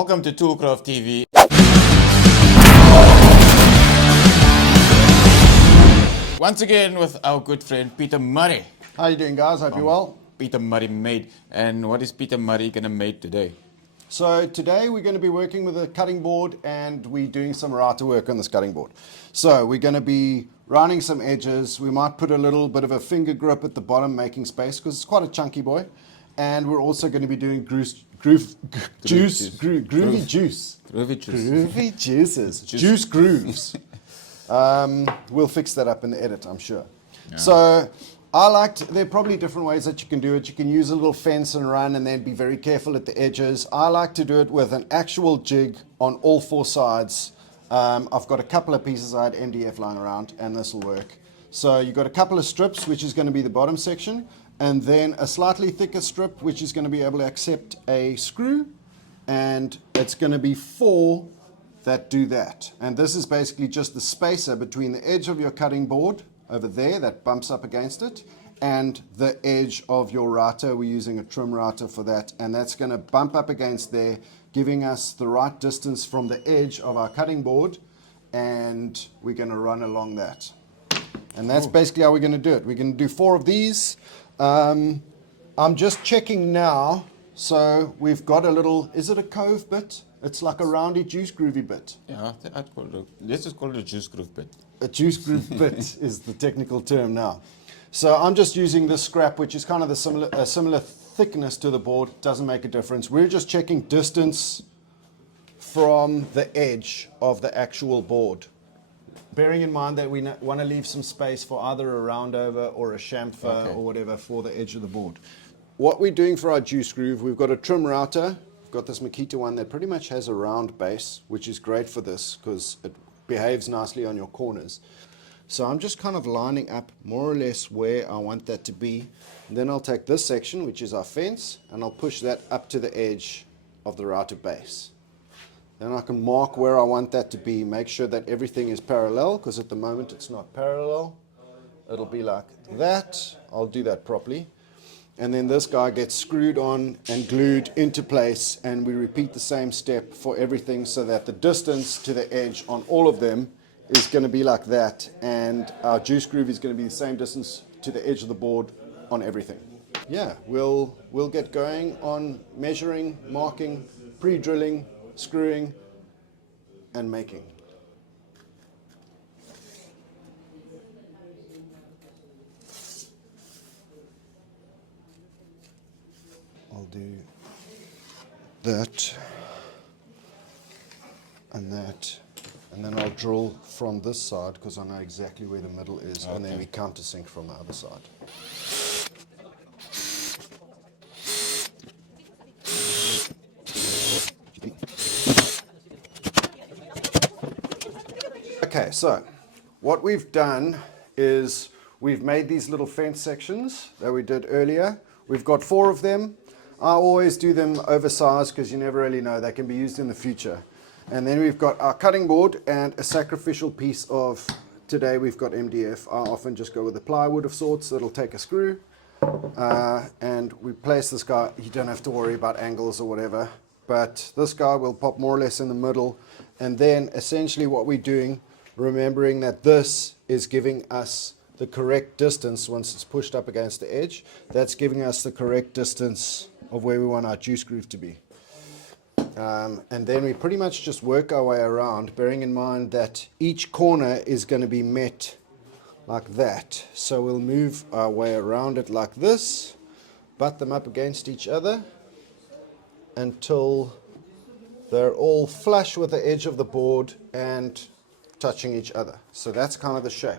Welcome to Toolcraft TV. Once again with our good friend Peter Murray. How you doing, guys? Hope you're well. Peter Murray made. And what is Peter Murray going to make today? So today we're going to be working with a cutting board and we're doing some router work on this cutting board. So we're going to be rounding some edges. We might put a little bit of a finger grip at the bottom, making space because it's quite a chunky boy. And we're also going to be doing groovy juice grooves. We'll fix that up in the edit, I'm sure. Yeah. So there are probably different ways that you can do it. You can use a little fence and run and then be very careful at the edges. I like to do it with an actual jig on all four sides. I've got a couple of pieces I had MDF lying around and this will work. So you've got a couple of strips, which is going to be the bottom section, and then a slightly thicker strip, which is going to be able to accept a screw, and it's going to be four that do that. And this is basically just the spacer between the edge of your cutting board over there that bumps up against it and the edge of your router. We're using a trim router for that, and that's going to bump up against there, giving us the right distance from the edge of our cutting board, and we're going to run along that. And that's basically how we're going to do it. We're going to do four of these. I'm just checking now. So we've got a little, is it a cove bit? It's like a roundy juice groovy bit. Yeah, let's just call it a juice groove bit. A juice groove bit is the technical term now. So I'm just using this scrap, which is kind of a similar thickness to the board. Doesn't make a difference. We're just checking distance from the edge of the actual board, bearing in mind that we want to leave some space for either a roundover or a chamfer or whatever for the edge of the board. What we're doing for our juice groove, we've got a trim router. We've got this Makita one that pretty much has a round base, which is great for this because it behaves nicely on your corners. So I'm just kind of lining up more or less where I want that to be. And then I'll take this section, which is our fence, and I'll push that up to the edge of the router base. Then I can mark where I want that to be, make sure that everything is parallel, because at the moment it's not parallel. It'll be like that. I'll do that properly. And then this guy gets screwed on and glued into place, and we repeat the same step for everything so that the distance to the edge on all of them is going to be like that, and our juice groove is going to be the same distance to the edge of the board on everything. Yeah, we'll get going on measuring, marking, pre-drilling, screwing, and making. I'll do that and that, and then I'll drill from this side because I know exactly where the middle is, and then we countersink from the other side. Okay, so what we've done is we've made these little fence sections that we did earlier. We've got four of them. I always do them oversized because you never really know. They can be used in the future. And then we've got our cutting board and a sacrificial piece of, today we've got MDF. I often just go with a plywood of sorts that'll take a screw. And we place this guy. You don't have to worry about angles or whatever. But this guy will pop more or less in the middle. And then essentially what we're doing, remembering that this is giving us the correct distance once it's pushed up against the edge. That's giving us the correct distance of where we want our juice groove to be. And then we pretty much just work our way around, bearing in mind that each corner is going to be met like that. So we'll move our way around it like this, butt them up against each other until they're all flush with the edge of the board and touching each other. So that's kind of the shape.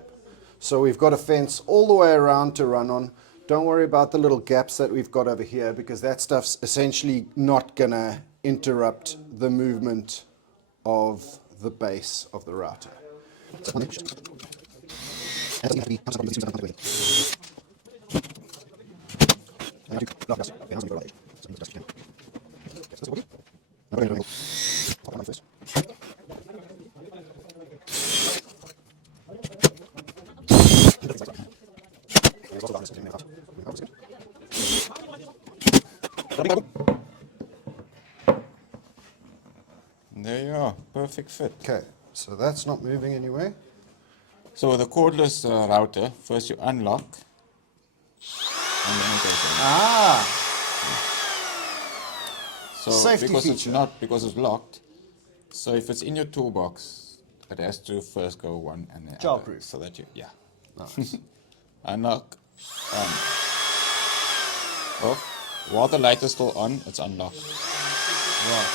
So we've got a fence all the way around to run on. Don't worry about the little gaps that we've got over here because that stuff's essentially not going to interrupt the movement of the base of the router. There you are, perfect fit. Okay, so that's not moving anywhere. So with a cordless router, first you unlock, and then it goes in. Ah, So safety because it's locked. So if it's in your toolbox, it has to first go one and the other. Childproof. So that yeah. nice. Unlock, on, off. While the light is still on, it's unlocked. Right.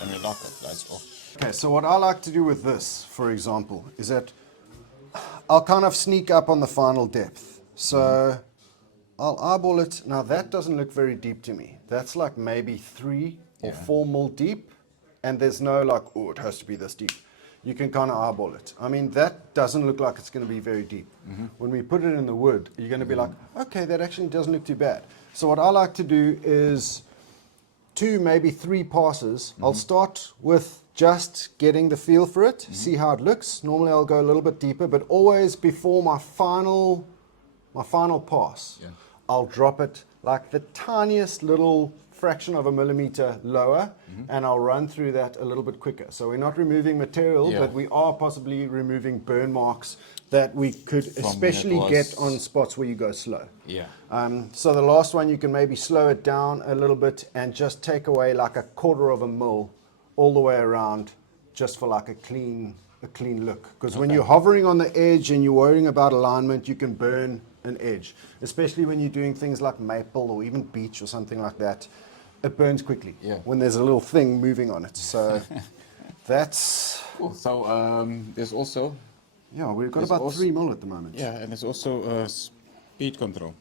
When we lock it, lights off. Okay, so what I like to do with this, for example, is that I'll kind of sneak up on the final depth. So I'll eyeball it. Now that doesn't look very deep to me. That's like maybe 3 or 4 mil deep, and there's no like, oh, it has to be this deep. You can kind of eyeball it. I mean, that doesn't look like it's going to be very deep. When we put it in the wood, you're going to be like, okay, that actually doesn't look too bad. So what I like to do is 2, maybe 3 passes. I'll start with just getting the feel for it, see how it looks. Normally I'll go a little bit deeper, but always before my final pass, I'll drop it like the tiniest little fraction of a millimeter lower, and I'll run through that a little bit quicker. So we're not removing material, but we are possibly removing burn marks that we could especially get on spots where you go slow. Yeah. So the last one, you can maybe slow it down a little bit and just take away like a 1/4 of a mil all the way around, just for like a clean look. Because when you're hovering on the edge and you're worrying about alignment, you can burn an edge, especially when you're doing things like maple or even beech or something like that. It burns quickly when there's a little thing moving on it. So that's cool. So there's also we've got about 3 mil at the moment. Yeah, and there's also speed control.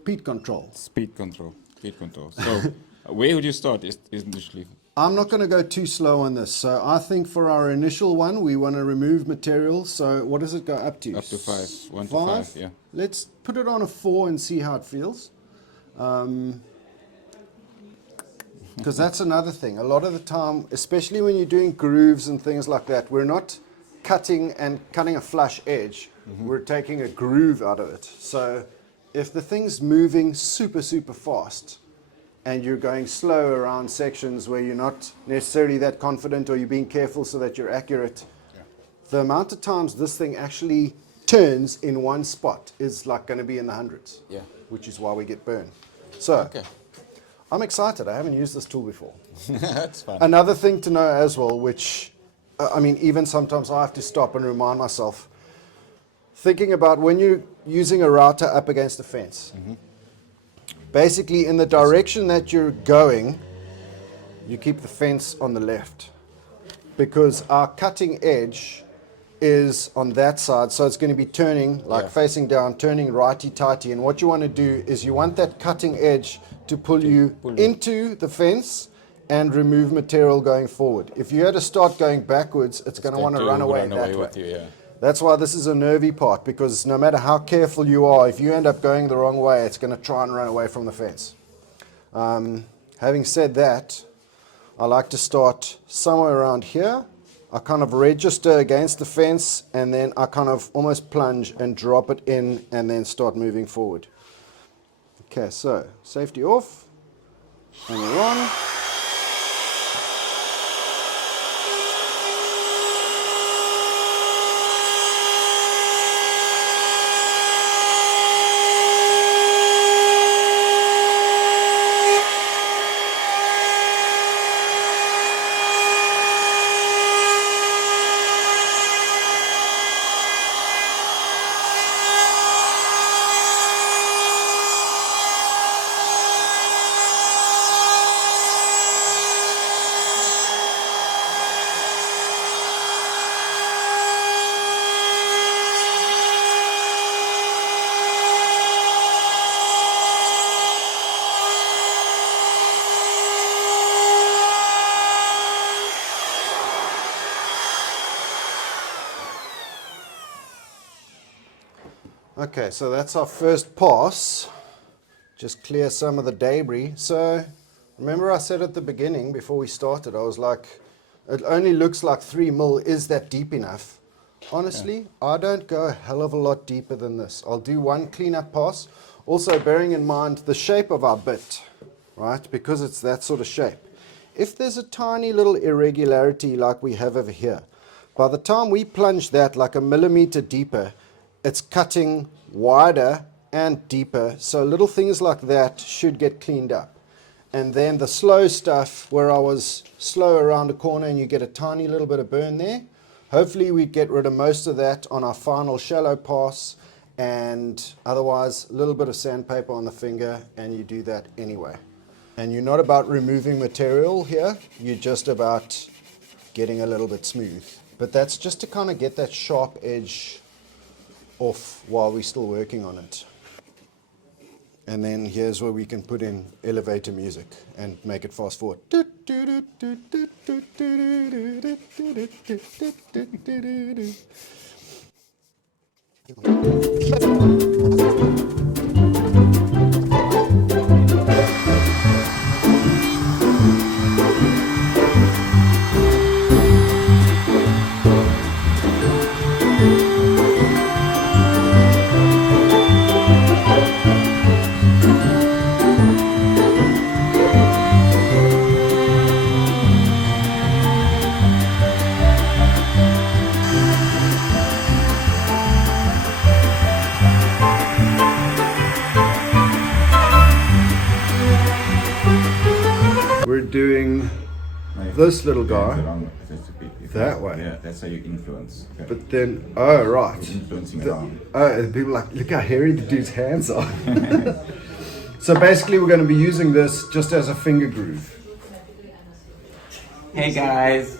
Speed control. Speed control. Speed control. So where would you start? Is initially. I'm not going to go too slow on this. So I think for our initial one, we want to remove material. So what does it go up to? Up to 5. 1 to 5, yeah. Let's put it on a 4 and see how it feels. Because that's another thing. A lot of the time, especially when you're doing grooves and things like that, we're not cutting a flush edge. We're taking a groove out of it. So if the thing's moving super, super fast, and you're going slow around sections where you're not necessarily that confident, or you're being careful so that you're accurate, the amount of times this thing actually turns in one spot is like going to be in the hundreds, which is why we get burned. So I'm excited. I haven't used this tool before. That's fun. Another thing to know as well, which, I mean, even sometimes I have to stop and remind myself, thinking about when you're using a router up against a fence, basically in the direction that you're going, you keep the fence on the left, because our cutting edge is on that side, so it's going to be turning, like facing down, turning righty-tighty, and what you want to do is you want that cutting edge to pull you into the fence and remove material going forward. If you had to start going backwards, it's going to want to run away that way. That's why this is a nervy part, because no matter how careful you are, if you end up going the wrong way, it's going to try and run away from the fence. Having said that, I like to start somewhere around here. I kind of register against the fence, and then I kind of almost plunge and drop it in, and then start moving forward. Okay, so safety off, and we're on. Okay, so that's our first pass. Just clear some of the debris. So remember I said at the beginning, before we started, I was like, it only looks like 3 mil. Is that deep enough? Honestly, I don't go a hell of a lot deeper than this. I'll do one cleanup pass. Also bearing in mind the shape of our bit, right? Because it's that sort of shape. if there's a tiny little irregularity like we have over here, by the time we plunge that like a millimeter deeper, it's cutting wider and deeper, so little things like that should get cleaned up. And then the slow stuff, where I was slow around a corner and you get a tiny little bit of burn there, hopefully we get rid of most of that on our final shallow pass, and otherwise a little bit of sandpaper on the finger, and you do that anyway. And you're not about removing material here, you're just about getting a little bit smooth. But that's just to kind of get that sharp edge off while we're still working on it. And then here's where we can put in elevator music and make it fast forward. We're doing this little guy that way. Yeah, that's how you influence. Okay. But then, oh right. You're influencing around. Oh, people are like, look how hairy the dude's hands are. So basically we're going to be using this just as a finger groove. Hey guys!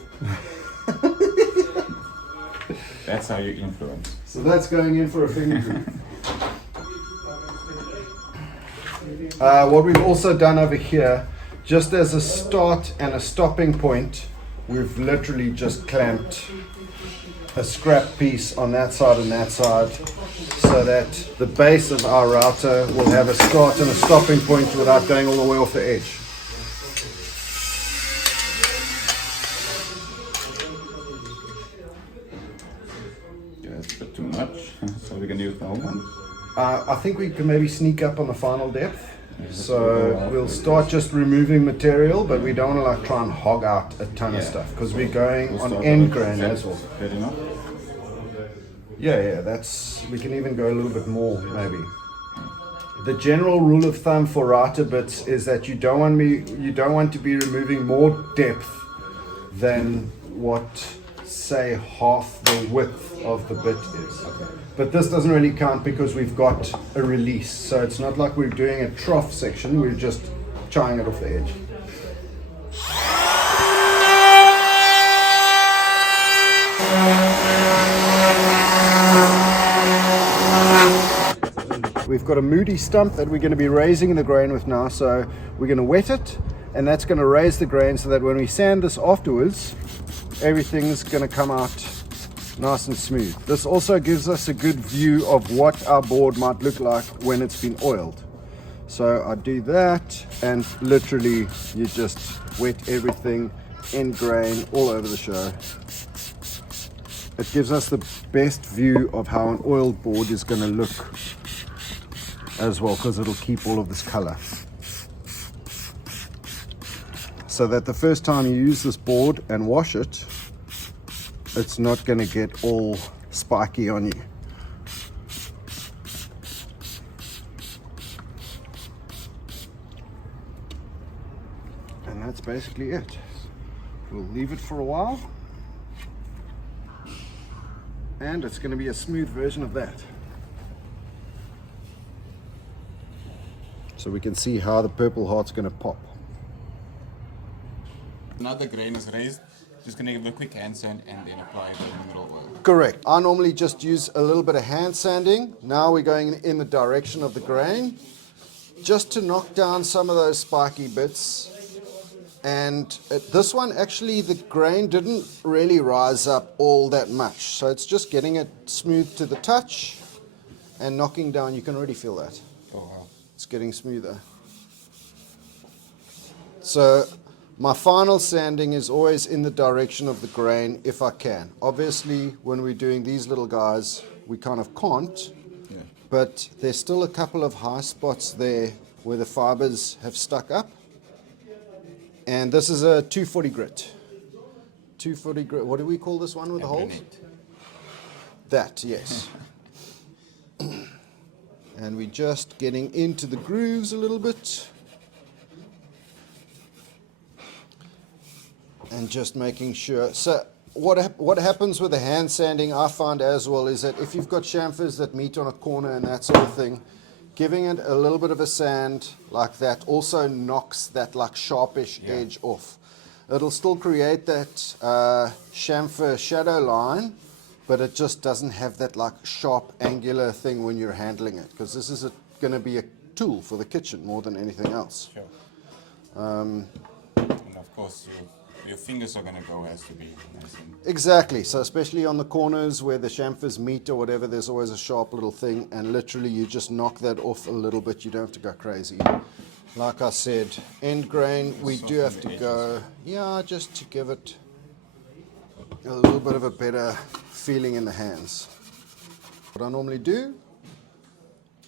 That's how you influence. So that's going in for a finger groove. What we've also done over here, just as a start and a stopping point, we've literally just clamped a scrap piece on that side and that side, so that the base of our router will have a start and a stopping point without going all the way off the edge. Yeah, that's a bit too much. So we're gonna use the whole one. I think we can maybe sneak up on the final depth. So we'll start just removing material, but we don't want to like try and hog out a ton of stuff because we're going on end grain as well. Fair enough. Yeah, that's, we can even go a little bit more maybe. The general rule of thumb for router bits is that you don't want to be removing more depth than what, say, half the width of the bit is. Okay. But this doesn't really count because we've got a release, so it's not like we're doing a trough section, we're just charring it off the edge. We've got a moody stump that we're going to be raising the grain with now, so we're going to wet it, and that's going to raise the grain so that when we sand this afterwards, everything's going to come out nice and smooth. This also gives us a good view of what our board might look like when it's been oiled. So I do that, and literally you just wet everything, end grain all over the show. It gives us the best view of how an oiled board is going to look as well, because it'll keep all of this color, so that the first time you use this board and wash it, it's not going to get all spiky on you. And that's basically it. We'll leave it for a while, and it's going to be a smooth version of that. So we can see how the purple heart's going to pop. Now the grain is raised, just going to give it a quick hand sand and then apply the mineral oil. Correct. I normally just use a little bit of hand sanding. Now we're going in the direction of the grain, just to knock down some of those spiky bits. And this one, actually, the grain didn't really rise up all that much. So it's just getting it smooth to the touch and knocking down. You can already feel that. Oh wow. It's getting smoother. So my final sanding is always in the direction of the grain if I can. Obviously, when we're doing these little guys, we kind of can't. Yeah. But there's still a couple of high spots there where the fibers have stuck up. And this is a 240 grit. 240 grit. What do we call this one with the holes? Brunette. That, yes. And we're just getting into the grooves a little bit. And just making sure. So what happens with the hand sanding, I find as well, is that if you've got chamfers that meet on a corner and that sort of thing, giving it a little bit of a sand like that also knocks that like sharpish edge off. It'll still create that chamfer shadow line, but it just doesn't have that like sharp angular thing when you're handling it, because this is going to be a tool for the kitchen more than anything else. Sure. And of course, your fingers are going to go has to be nice and Exactly. So especially on the corners where the chamfers meet or whatever, there's always a sharp little thing, and literally you just knock that off a little bit. You don't have to go crazy. Like I said, end grain, we do have to go, just to give it a little bit of a better feeling in the hands. What I normally do,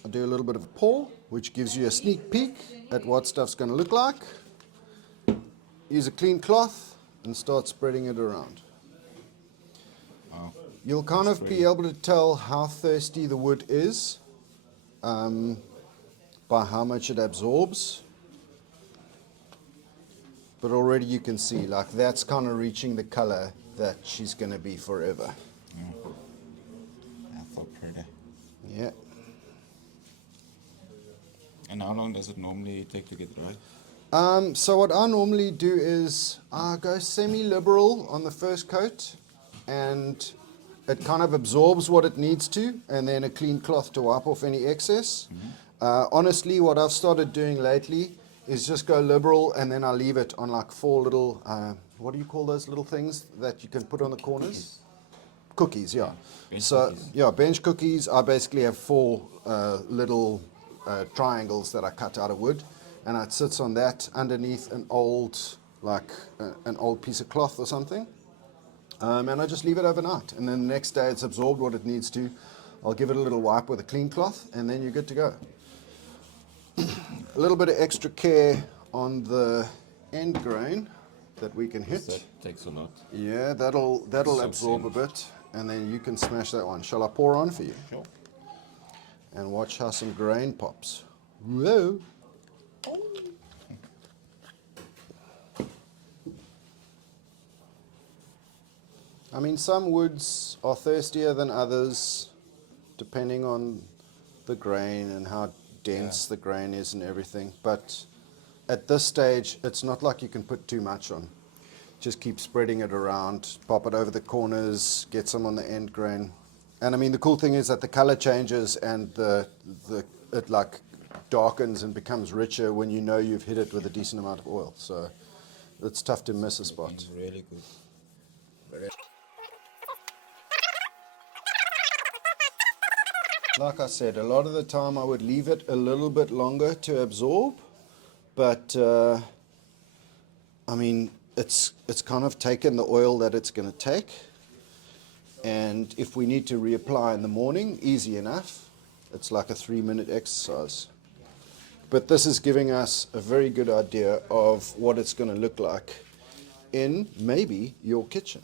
I do a little bit of a pour, which gives you a sneak peek at what stuff's going to look like. Use a clean cloth and start spreading it around. wow. You'll kind of be able to tell how thirsty the wood is by how much it absorbs. But already you can see, like, that's kind of reaching the color that she's going to be forever. I thought pretty. Yeah. And how long does it normally take to get dry? So what I normally do is I go semi-liberal on the first coat, and it kind of absorbs what it needs to, and then a clean cloth to wipe off any excess. Honestly, what I've started doing lately is just go liberal, and then I leave it on like 4 little, what do you call those little things that you can put on the corners? Cookies, yeah. Bench Cookies. Yeah, bench cookies. I basically have 4 little triangles that I cut out of wood, and it sits on that underneath an old, an old piece of cloth or something. And I just leave it overnight, and then the next day it's absorbed what it needs to. I'll give it a little wipe with a clean cloth, and then you're good to go. A little bit of extra care on the end grain that we can hit. That takes a lot. Yeah, that'll absorb a bit, and then you can smash that one. Shall I pour on for you? Sure. And watch how some grain pops. Whoa! I mean, some woods are thirstier than others, depending on the grain and how dense the grain is and everything. But at this stage, it's not like you can put too much on. Just keep spreading it around, pop it over the corners, get some on the end grain. And I mean, the cool thing is that the color changes and it like darkens and becomes richer when you know you've hit it with a decent amount of oil. So it's tough to miss a spot. Really good. Like I said, a lot of the time I would leave it a little bit longer to absorb, but I mean, it's kind of taken the oil that it's going to take, and if we need to reapply in the morning, easy enough. It's like a 3-minute exercise. But this is giving us a very good idea of what it's going to look like in maybe your kitchen.